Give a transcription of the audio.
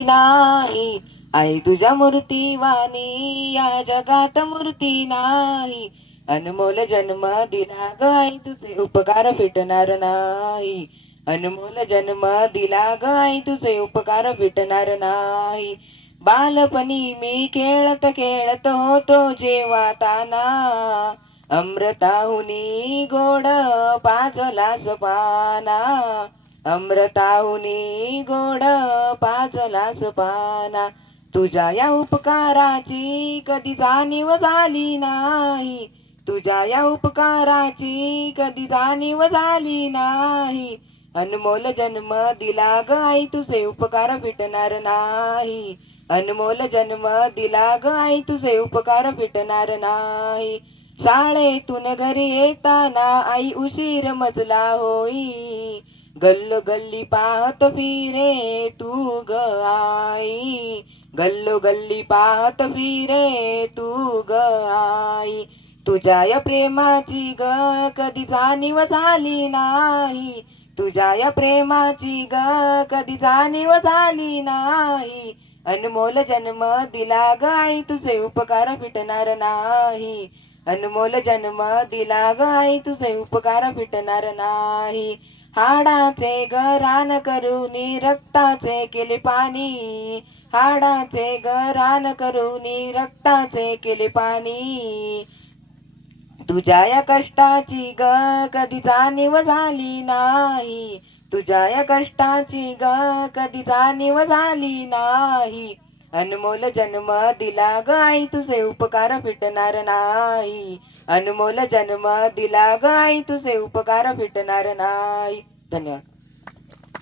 नाही आई तुझ्या मूर्तीवाणी या जगात मूर्ती नाही. अनमोल जन्म दिला ग आई तुझे उपकार फिटणार नाही. अनमोल जन्म दिला ग आई तुझे उपकार फिटणार नाही. बालपणी मी खेळत खेळत होतो जेव्हा ताना अमृताहुनी गोड पाजलास पाना. अमृताहुनी गोड पाजलास पाना. तुझ्या या उपकाराची कधी जाणीव झाली नाही. तुझ्या या उपकाराची कधी जाणीव झाली नाही. अनमोल जन्म दिला ग आई तुझे उपकार फिटणार नाही. अनमोल जन्म दिला ग आई तुझे उपकार फिटणार नाही. शाळेतून घरी येताना आई उशीर मजला होई. गल्ली पाहत फिरे तू ग आई. गल्ली पाहत फिरे तू ग आई. तुझ्या या प्रेमाची ग कधी जाणीव झाली नाही. तुझ्या या प्रेमाची ग कधी जाणीव झाली नाही. अनमोल जन्म दिला ग आई तुझे उपकार फिटणार नाही. अनमोल जन्म दिला ग आई तुझे उपकार फिटणार नाही. हाडाचे गरान करूनी रक्ताचे केले पाणी. हाडाचे गरान करूनी रक्ताचे केले पाणी. तुझ्या या कष्टाची ग कधी जाणीव झाली नाही. तुझ्या या कष्टाची ग कधी जाणीव झाली नाही. अनमोल जन्म दिला ग आई तुझे उपकार फिटणार नाही. अनमोल जन्म दिला ग आई तुझे उपकार फिटणार नाही. धन्यवाद.